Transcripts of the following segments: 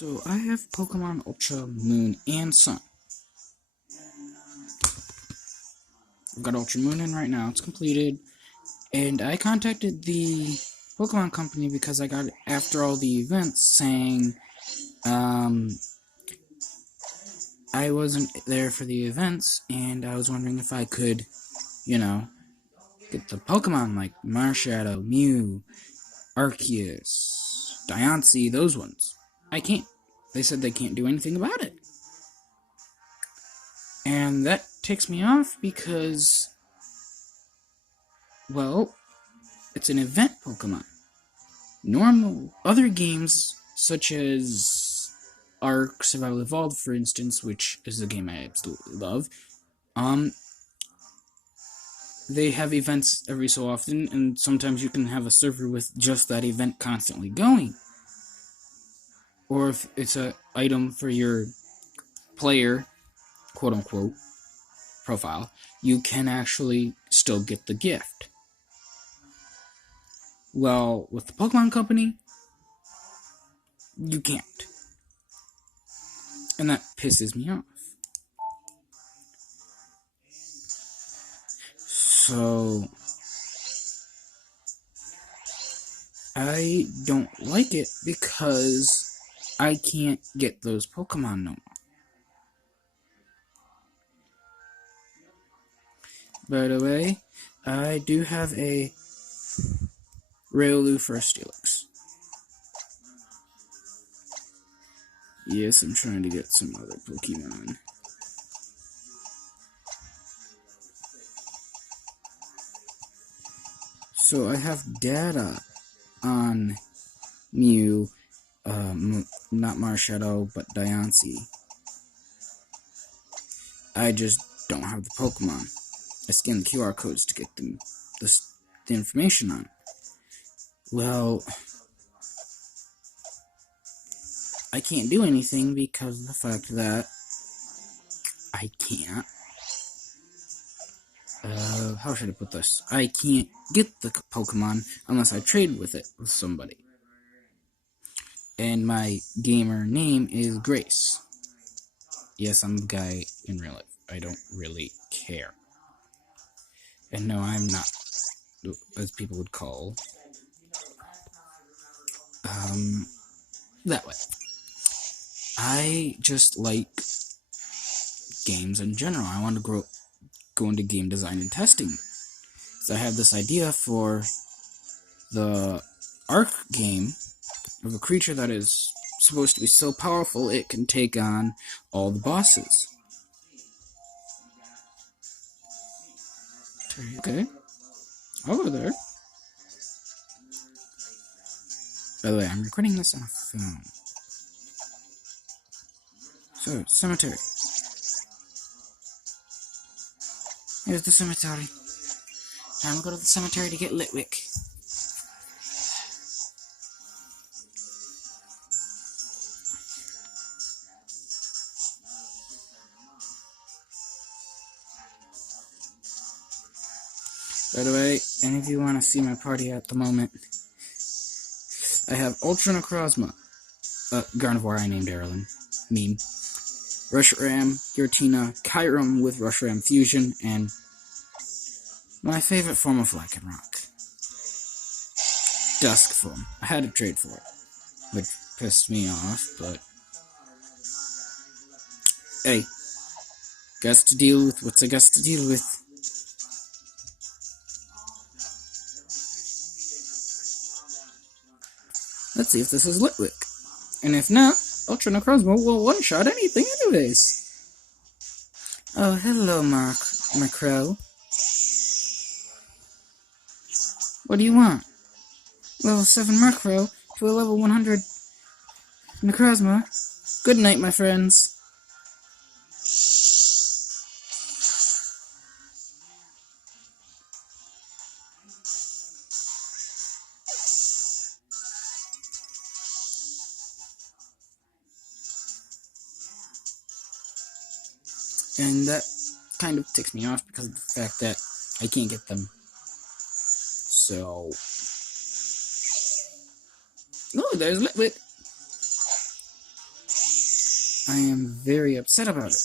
So I have Pokemon Ultra, Moon, and Sun. I've got Ultra Moon in right now, it's completed. And I contacted the Pokemon company because I got it after all the events saying, I wasn't there for the events, and I was wondering if I could, get the Pokemon like Marshadow, Mew, Arceus, Diancie, those ones. I can't. They said they can't do anything about it. And that ticks me off because, well, it's an event Pokemon. Normal other games, such as Ark Survival Evolved, for instance, which is a game I absolutely love, they have events every so often, and sometimes you can have a server with just that event constantly going. Or if it's an item for your player, quote-unquote, profile, you can actually still get the gift. Well, with the Pokemon Company, you can't. And that pisses me off. So, I don't like it because I can't get those Pokemon no more. By the way, I do have a Riolu for Steelix. Yes, I'm trying to get some other Pokemon. So I have data on Mew, not Marshadow, but Diancie. I just don't have the Pokemon. I scanned the QR codes to get the information on. Well, I can't do anything because of the fact that I can't. How should I put this? I can't get the Pokemon unless I trade with it with somebody. And my gamer name is Grace. Yes, I'm a guy in real life. I don't really care. And no, I'm not, as people would call, that way. I just like games in general. I want to go into game design and testing. So I have this idea for the Ark game of a creature that is supposed to be so powerful it can take on all the bosses. Okay. Over there. By the way, I'm recording this on a phone. So, cemetery. Here's the cemetery. I'm gonna go to the cemetery to get Litwick. By the way, any of you want to see my party at the moment, I have Ultra Necrozma, Gardevoir I named Erlen, meme, Reshiram, Giratina, Kyurem with Reshiram Fusion, and my favorite form of Lycanroc, Dusk form. I had to trade for it, which pissed me off, but hey, guess to deal with what's I guess to deal with. Let's see if this is Litwick. And if not, Ultra Necrozma will one-shot anything anyways. Oh, hello, Macro. What do you want? Level 7 Macro to a level 100 Necrozma. Good night, my friends. And that kind of ticks me off because of the fact that I can't get them. So, oh, there's Litwick. I am very upset about it.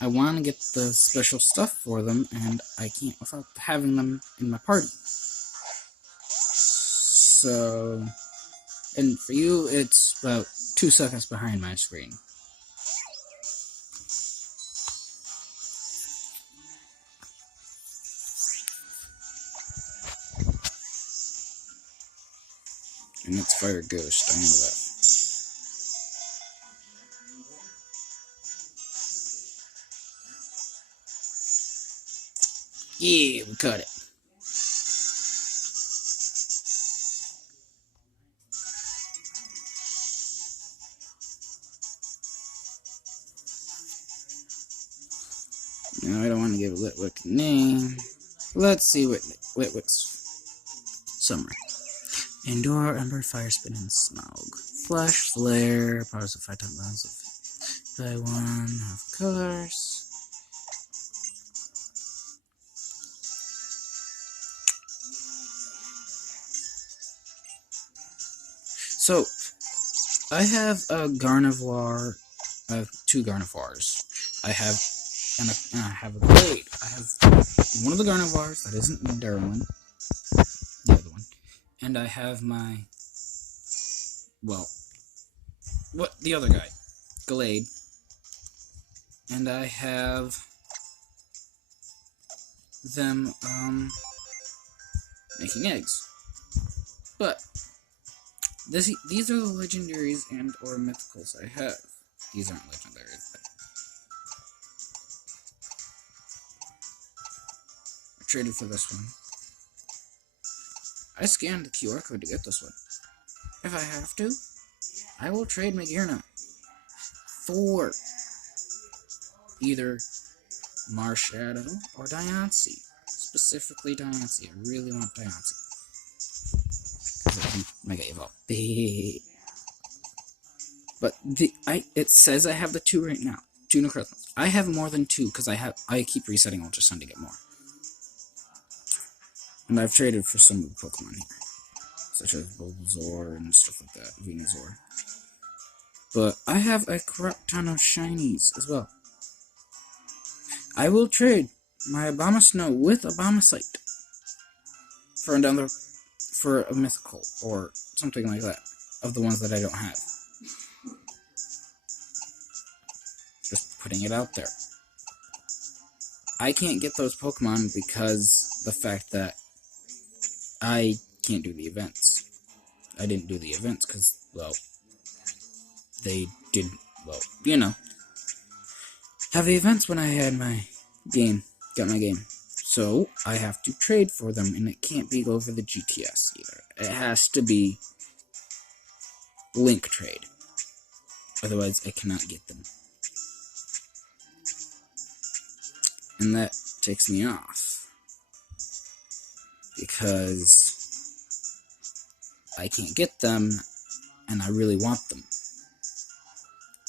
I want to get the special stuff for them, and I can't without having them in my party. So, and for you, it's about 2 seconds behind my screen. And it's Fire Ghost, I know that. Yeah, we cut it. Now I don't want to give Litwick a name. Let's see what Litwick's summary. Endure, Ember, Fire, Spin, and Smoke. Flash, Flare, powers of 5 times of by 1 of colors. So, I have a Gardevoir, 2 Gardevoirs. I have a Glade. I have one of the Gardevoirs that isn't Darwin, the other one, and I have my, the other guy, Glade, and I have them making eggs. But these are the legendaries and or mythicals I have. These aren't legendaries, but I traded for this one. I scanned the QR code to get this one. If I have to, I will trade Magearna for either Marshadow or Diancie. Specifically Diancie. I really want Diancie. Because I can Mega Evolve. But it says I have the 2 right now. 2 Necrozmas. I have more than 2 because I keep resetting Ultra Sun to get more. And I've traded for some of the Pokemon here. Such as Bulbasaur and stuff like that. Venusaur. But I have a crap ton of shinies as well. I will trade my Abomasnow with Abomasite for a mythical or something like that of the ones that I don't have. Just putting it out there. I can't get those Pokemon because the fact that I can't do the events. I didn't do the events because, well, they didn't, have the events when I had my game, got my game. So, I have to trade for them, and it can't be over the GTS either. It has to be link trade. Otherwise, I cannot get them. And that takes me off. Because I can't get them, and I really want them.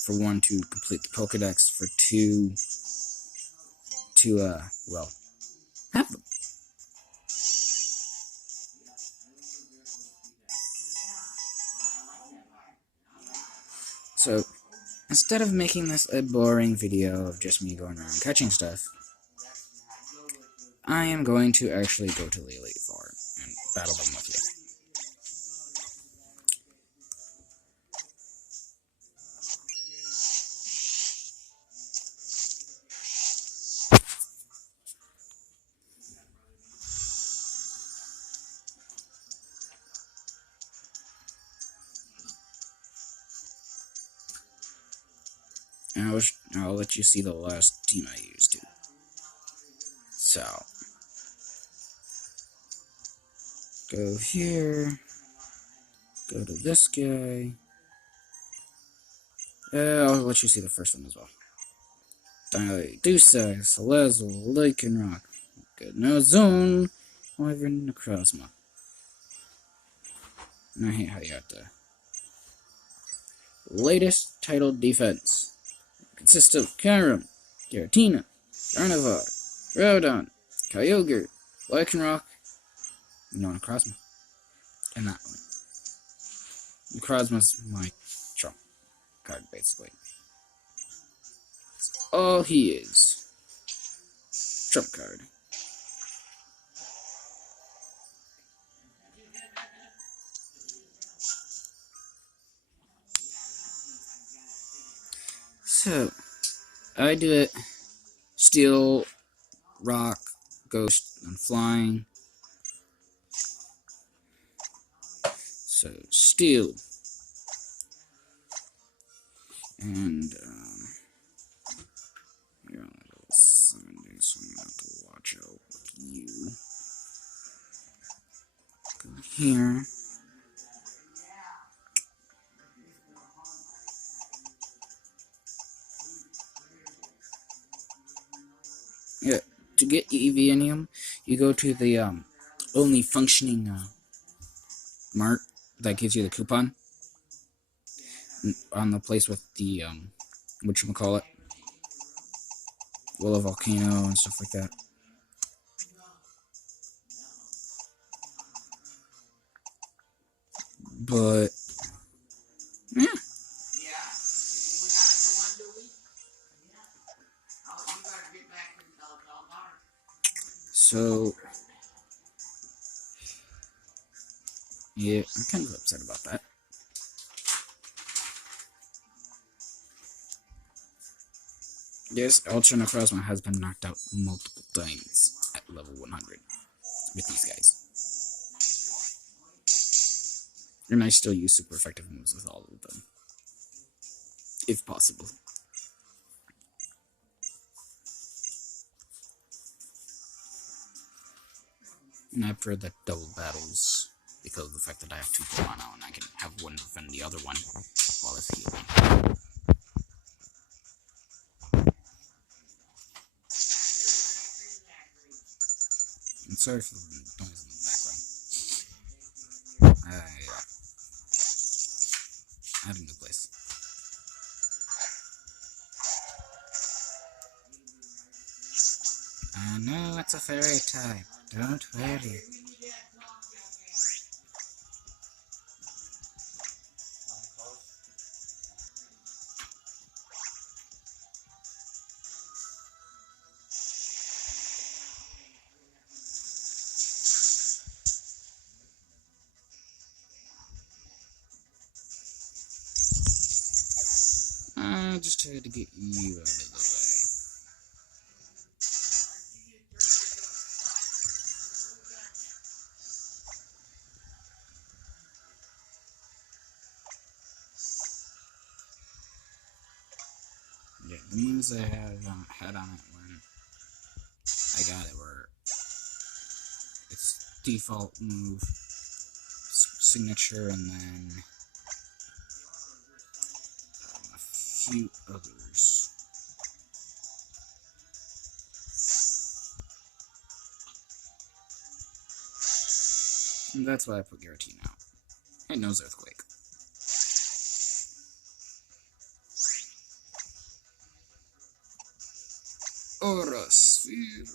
For 1, to complete the Pokedex, for 2, to, have them. So, instead of making this a boring video of just me going around catching stuff, I am going to actually go to the Elite Four and battle them with you. And I'll let you see the last team I used too. So, go here, go to this guy. I'll let you see the first one as well. Dusac, Salazzle, Lycanroc, Zone, Wyvern, Necrozma. And I hate how you have to. Latest titled defense consists of Kyurem, Giratina, Gardevoir, Groudon, Kyogre, Lycanroc, Necrozma, and that one. Necrozma's my trump card, basically. All he is. Trump card. So, I do it. Steel, rock, ghost, and flying. So, steel. And, you're on a level 70, so I'm gonna have to watch out with you. Go here. Yeah, to get Evianium, you go to the only functioning mart that gives you the coupon on the place with the whatchamacallit, Willow Volcano and stuff like that. But yeah. So yeah, I'm kind of upset about that. Yes, Ultra Necrozma has been knocked out multiple times at level 100 with these guys. And I still use super effective moves with all of them. If possible. And I prefer the double battles because of the fact that I have 2 Pokemon now and I can have one defend the other one while it's healing. I'm sorry for the noise in the background. I have a new place. I know it's a fairy type. Don't worry. I just tried to get you out of the way. Yeah, the moves I had on it when I got it were its default move, signature, and then a few others. And that's why I put Giratina out. It knows Earthquake. Aura Sphere.